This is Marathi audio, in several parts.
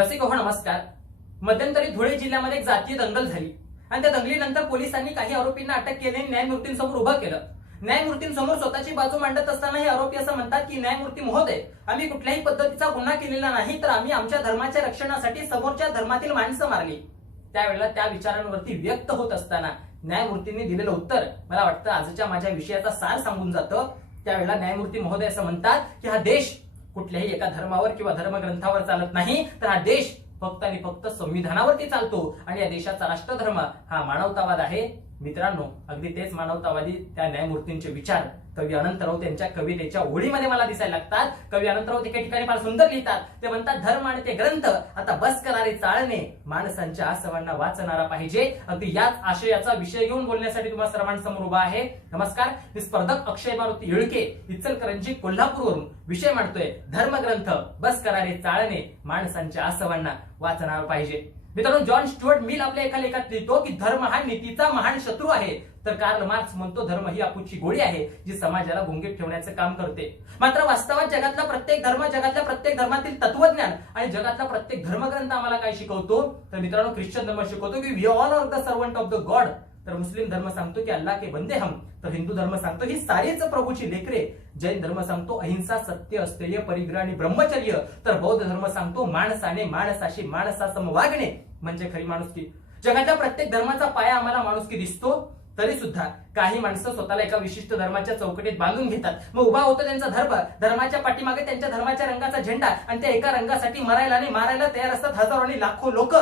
रसिक हो नमस्कार. मध्यंतरी धुळे जिल्ह्यामध्ये एक जातीय दंगल झाली आणि त्या दंगलीनंतर पोलिसांनी काही आरोपींना अटक केली, न्यायमूर्तींसमोर उभं केलं. न्यायमूर्तींसमोर स्वतःची बाजू मांडत असताना हे आरोपी असं म्हणतात की न्यायमूर्ती महोदय, आम्ही कुठल्याही पद्धतीचा गुन्हा केलेला नाही, तर आम्ही आमच्या धर्माच्या रक्षणासाठी समोरच्या धर्मातील माणसं मारली. त्यावेळेला त्या विचारांवरती व्यक्त होत असताना न्यायमूर्तींनी दिलेलं उत्तर मला वाटतं आजच्या माझ्या विषयाचा सार सांगून जातं. त्यावेळेला न्यायमूर्ती महोदय असं म्हणतात की हा देश कुठल्याही एका धर्मावर किंवा धर्मग्रंथावर चालत नाही, तर हा देश फक्त आणि फक्त संविधानावरती चालतो आणि या देशाचा राष्ट्रधर्म हा मानवतावाद आहे. मित्रांनो, अगदी तेच मानवतावादी त्या न्यायमूर्तींचे विचार कवी अनंतराव त्यांच्या कवितेच्या ओळीमध्ये मला दिसायला लागतात. कवी अनंतराव एका ठिकाणी फार सुंदर लिहितात. ते म्हणतात, धर्म आणि ते ग्रंथ आता बस करारे चाळणे, माणसांच्या आसवांना वाचणारा पाहिजे. अगदी याच आशयाचा विषय घेऊन बोलण्यासाठी तुम्हाला सर्वांसमोर उभा आहे. नमस्कार, मी स्पर्धक अक्षय मारुती येळके, इचलकरंजी कोल्हापूरवरून विषय मांडतोय, धर्मग्रंथ बस करारे चाळणे, माणसांच्या आसवांना वाचणारा पाहिजे. मित्रांनो, जॉन स्टुअर्ट मिल आपल्या एका लेखात लिहितो की धर्म हा नीतीचा महान शत्रू आहे, तर कार्ल मार्क्स म्हणतो धर्म ही अपुची गोळी आहे जी समाजाला गुंगीत ठेवण्याचं काम करते. मात्र वास्तवात जगातला प्रत्येक धर्म, जगातल्या प्रत्येक धर्मातील तत्वज्ञान आणि जगातला प्रत्येक धर्मग्रंथ आम्हाला काय शिकवतो? तर मित्रांनो, ख्रिश्चन धर्म शिकवतो की we all are the servant of the God, तर मुस्लिम धर्म सांगतो की अल्लाह के बंदे हम, तर हिंदू धर्म सांगतो ही सारीच प्रभूची लेकरे. जैन धर्म सांगतो अहिंसा, सत्य, अस्तेय, परिग्रह आणि ब्रह्मचर्य, तर बौद्ध धर्म सांगतो माणसाने माणसाशी माणसासम वागणे म्हणजे खरी माणुसकी. जगातल्या प्रत्येक धर्माचा पाया आम्हाला माणुसकी दिसतो, तरी सुद्धा काही माणसं स्वतःला एका विशिष्ट धर्माच्या चौकटीत बांधून घेतात. मग उभा होतो त्यांचा धर्म, धर्माच्या पाठीमागे त्यांच्या धर्माच्या रंगाचा झेंडा आणि त्या एका रंगासाठी मरायला आणि मारायला तयार असतात हजारो आणि लाखो लोक.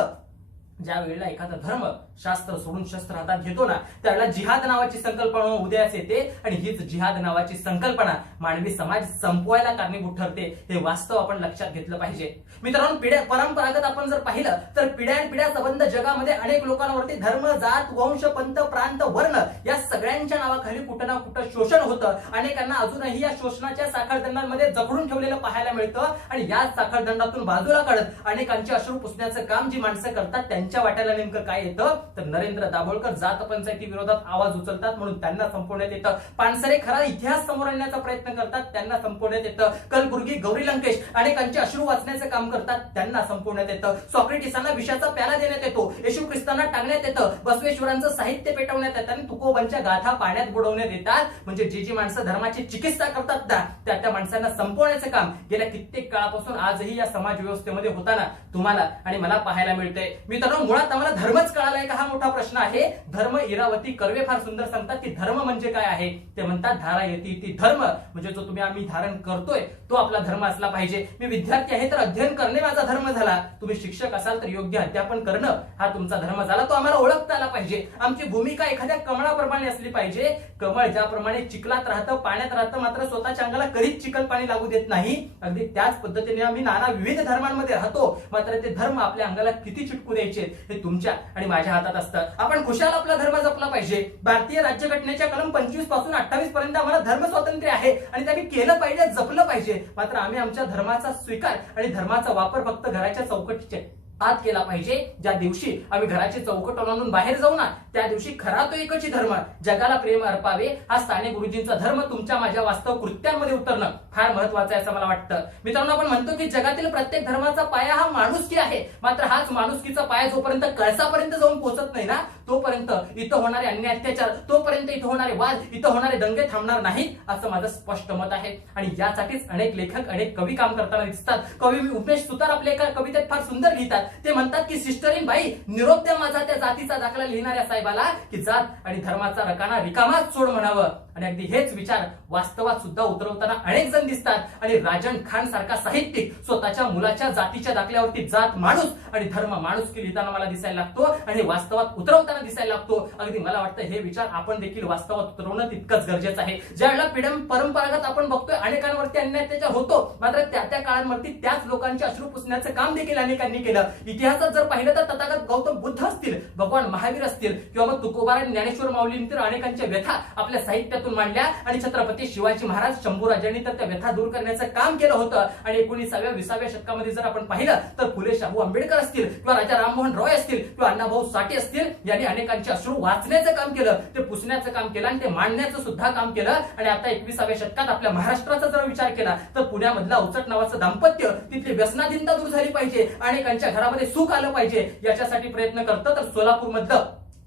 ज्या वेळेला एखादा धर्म शास्त्र सोडून शस्त्र हातात घेतो ना, त्यावेळेला जिहाद नावाची संकल्पना उदयास येते आणि हीच जिहाद नावाची संकल्पना मानवी समाज संपवायला कारणीभूत ठरते. हे वास्तव आपण लक्षात घेतलं पाहिजे. मित्रांनो, पिढ्या परंपरागत आपण जर पाहिलं तर पिढ्यानपिढ्या संबंध जगामध्ये अनेक लोकांवरती धर्म, जात, वंश, पंथ, प्रांत, वर्ण या सगळ्यांच्या नावाखाली कुठं ना कुठं शोषण होतं. अनेकांना अजूनही या शोषणाच्या साखळदंडांमध्ये जखडून ठेवलेलं पाहायला मिळतं आणि या साखळदंडातून बाजूला काढत अनेकांचे अश्रू पुसण्याचं काम जी माणसं करतात त्यांच्या वाट्याला नेमकं काय येतं? तर नरेंद्र दाभोळकर जात पंचायती विरोधात आवाज उचलतात म्हणून त्यांना संपवण्यात येतं. पानसरे खरा इतिहास समोर आणण्याचा प्रयत्न करतात, त्यांना संपवण्यात येतं. कलबुर्गी, गौरी लंकेश अनेकांचे अश्रू वाचण्याचं काम करतात, त्यांना संपवण्यात येतं. सॉक्रेटिसांना विषाचा प्याला देण्यात येतो, येशू ख्रिस्तांना टांगण्यात येतं, बसवेश्वरांचं साहित्य पेटवण्यात येतं आणि तुकोबांच्या गाथा पाण्यात बुडवण्यात येतात. म्हणजे जी माणसं धर्माची चिकित्सा करतात ना, त्या माणसांना संपवण्याचं काम गेल्या कित्येक काळापासून आजही या समाज व्यवस्थेमध्ये होताना तुम्हाला आणि मला पाहायला मिळतंय. मित्रांनो, मुळात आम्हाला धर्मच कळालाय का हा मोठा प्रश्न आहे. धर्म इरावती कर्वे फार सुंदर सांगतात की धर्म म्हणजे काय आहे. ते म्हणतात, धारा येती ती धर्म, म्हणजे जो तुम्ही आम्ही धारण करतोय तो आपला धर्म असला पाहिजे. मी विद्यार्थी आहे तर अध्ययन करणे माझा धर्म झाला. तुम्ही शिक्षक असाल तर योग्य अध्यापन करणं हा तुमचा धर्म झाला. तो आम्हाला ओळखता आला पाहिजे. आमची भूमिका एखाद्या कमळाप्रमाणे असली पाहिजे. कमळ ज्याप्रमाणे चिखलात राहतं, पाण्यात राहतं, मात्र स्वतःच्या अंगाला कधीच चिखल पाणी लागू देत नाही, अगदी त्याच पद्धतीने आम्ही नाना विविध धर्मांमध्ये राहतो, मात्र ते धर्म आपल्या अंगाला किती चिटकू द्यायचे हे तुमच्या आणि माझ्या हातात असतं. आपण खुशाल आपला धर्म जपला पाहिजे. भारतीय राज्यघटनेच्या कलम 25 पासून 28 पर्यंत आम्हाला धर्म स्वातंत्र्य आहे आणि ते आम्ही केलं पाहिजे, जपलं पाहिजे. मात्र आम्ही आमच्या धर्माचा स्वीकार आणि धर्माचा वापर फक्त घराच्या चौकटीचे आत केला पाहिजे. ज्या दिवशी आम्ही घराची चौकट ओलांडून बाहेर जाऊ ना, त्या दिवशी खरा तो एकच धर्म, जगाला प्रेम अर्पावे हा साने गुरुजींचा धर्म तुमच्या माझ्या वास्तव कृत्यांमध्ये उतरणं फार महत्वाचं आहे असं मला वाटतं. मित्रांनो, आपण म्हणतो की जगातील प्रत्येक धर्माचा पाया हा माणुसकी आहे, मात्र हाच माणुसकीचा पाया जोपर्यंत कळसापर्यंत जाऊन पोहोचत नाही ना, तोपर्यंत इथं होणारे अन्याय अत्याचार, तोपर्यंत इथं होणारे वाद, इथं होणारे दंगे थांबणार नाहीत असं माझं स्पष्ट मत आहे. आणि यासाठीच अनेक लेखक, अनेक कवी काम करताना दिसतात. कवी उमेश सुतार आपल्या एका कवितेत फार सुंदर लिहितात. ते म्हणतात की सिस्टरीन बाई, निरोप द्या माझा त्या जातीचा दाखला लिहिणाऱ्या साहेबाला, की जात आणि धर्माचा रकाना रिकामाच सोड म्हणावं. आणि अगदी हेच विचार वास्तवात सुद्धा उतरवताना अनेक जण दिसतात. आणि राजन खान सारखा साहित्यिक स्वतःच्या मुलाच्या जातीच्या दाखल्यावरती जात माणूस आणि धर्म माणुसकी लिहिताना मला दिसायला लागतो आणि वास्तवात उतरवताना दिसायला लागतो. अगदी मला वाटतं हे विचार आपण देखील वास्तवात उतरवणं तितकंच गरजेचं आहे. ज्यावेळेला परंपरागत आपण बघतोय अनेकांवरती अन्याय अत्याचार होतो, मात्र त्या काळांवरती त्याच लोकांचे अश्रू पुसण्याचं काम देखील अनेकांनी केलं. इतिहासात जर पाहिलं तर तथागत गौतम बुद्ध असतील, भगवान महावीर असतील किंवा मग तुकोबार आणि ज्ञानेश्वर माऊलींनी तर अनेकांच्या व्यथा आपल्या साहित्यातून मांडल्या आणि छत्रपती शिवाजी महाराज शंभूराजांनी तर त्या व्यथा दूर करण्याचं काम केलं होतं. आणि 19व्या-20व्या शतकामध्ये जर आपण पाहिलं तर फुले शाहू आंबेडकर असतील किंवा राजा राममोहन रॉय असतील किंवा अण्णाभाऊ साठे असतील यांनी अनेकांचे अश्रू वाचण्याचं काम केलं, ते पुसण्याचं काम केलं आणि ते मांडण्याचं सुद्धा काम केलं. आणि आता 21व्या शतकात आपल्या महाराष्ट्राचा जर विचार केला तर पुण्यामधलं अवचट नावाचं दाम्पत्य, तिथली व्यसनाधीनता दूर झाली पाहिजे, अनेकांच्या घरामध्ये सुख आलं पाहिजे याच्यासाठी प्रयत्न करतं. तर सोलापूर मधलं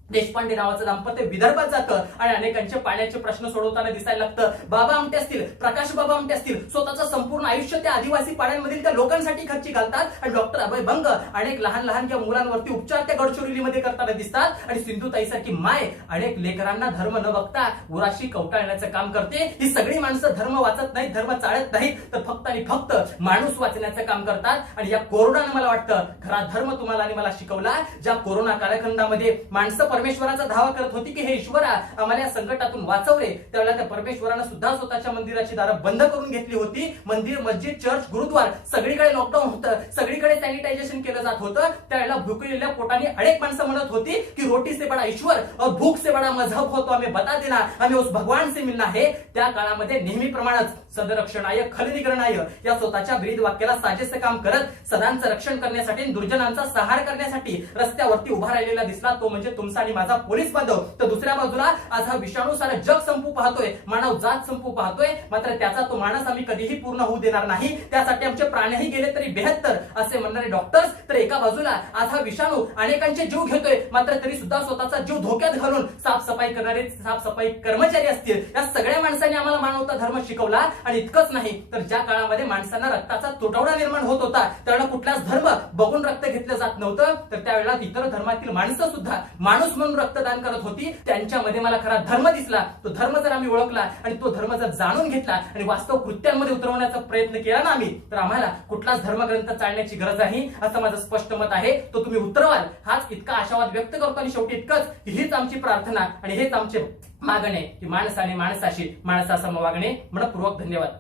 देशपांडे नावाचं दाम्पत्य विदर्भात जातं आणि अनेकांचे पाण्याचे प्रश्न सोडवताना दिसायला लागतं. बाबा आमटे असतील, प्रकाश बाबा आमटे असतील, स्वतःचं संपूर्ण आयुष्य त्या आदिवासी पाड्यांमधील त्या लोकांसाठी खर्ची घालतात. आणि डॉक्टर अभय बंग अनेक लहान लहान त्या मुलांवरती उपचार त्या गडचिरोलीमध्ये करताना दिसतात. आणि सिंधुताईसारखी माय अनेक लेकरांना धर्म न बघता उराशी कवटाळण्याचं काम करते. ही सगळी माणसं धर्म वाचत नाहीत, धर्म चाळत नाहीत, तर फक्त आणि फक्त माणूस वाचण्याचं काम करतात. आणि या कोरोनानं मला वाटतं खरा धर्म तुम्हाला आणि मला शिकवला. ज्या कोरोना कालखंडामध्ये माणसं परमेश्वराचा धावा करत होती की हे ईश्वरा आम्हाला या संकटातून वाचवले, त्यावेळेला त्या परमेश्वरानं सुद्धा स्वतःच्या मंदिराची दारं बंद करून घेतली होती. मंदिर, मस्जिद, चर्च, गुरुद्वार सगळीकडे लॉकडाऊन होतं, सगळीकडे सॅनिटायझेशन केलं जात होतं. त्यावेळेला भुकेलेल्या पोटाने अनेक माणसं म्हणत होती की रोटी से बडा ईश्वर और भूख से बडा मजहब हो तो हमें बता देना, हमें उस भगवान से मिलना है. त्या काळामध्ये नेहमीप्रमाणेच सदरक्षणाय खलनिग्रहणाय या स्वतःच्या ब्रीद वाक्याला साजेसं काम करत सदांचं रक्षण करण्यासाठी, दुर्जनांचा सहार करण्यासाठी रस्त्यावरती उभा राहिलेला दिसला तो म्हणजे तुमचा आणि माझा पोलीस बांधव. तर दुसऱ्या बाजूला आज हा विषाणू सारा जग संपू पाहतोय, मानव जात संपू पाहतोय, मात्र त्याचा तो मानस आम्ही कधीही पूर्ण होऊ देणार नाही. त्यासाठी आमचे प्राणही गेले तरी 72 असे म्हणणारे डॉक्टर्स. तर एका बाजूला आज हा विषाणू अनेकांचे जीव घेतोय, मात्र तरी सुद्धा स्वतःचा जीव धोक्यात घालून साफसफाई करणारे साफसफाई कर्मचारी असतील, या सगळ्या माणसांनी आम्हाला मानवता धर्म शिकवला. आणि इतकंच नाही तर ज्या काळामध्ये माणसांना रक्ताचा तुटवडा निर्माण होत होता, त्यावेळेला कुठलाच धर्म बघून रक्त घेतलं जात नव्हतं, तर त्यावेळेला इतर धर्मातील माणसं सुद्धा माणूस म्हणून रक्तदान करत होती. त्यांच्यामध्ये मला खरा धर्म दिसला. तो धर्म जर आम्ही ओळखला आणि तो धर्म जर जाणून घेतला आणि वास्तव कृत्यांमध्ये उतरवण्याचा प्रयत्न केला ना आम्ही, तर आम्हाला कुठलाच धर्मग्रंथ चालण्याची गरज नाही असं माझं स्पष्ट मत आहे. तो तुम्ही उतरवाल हाच इतका आशावाद व्यक्त करतो. आणि शेवटी इतकंच, हीच आमची प्रार्थना आणि हेच आमचे मागणे की माणसाने माणसाशी माणसासम वागणे. मनपूर्वक धन्यवाद.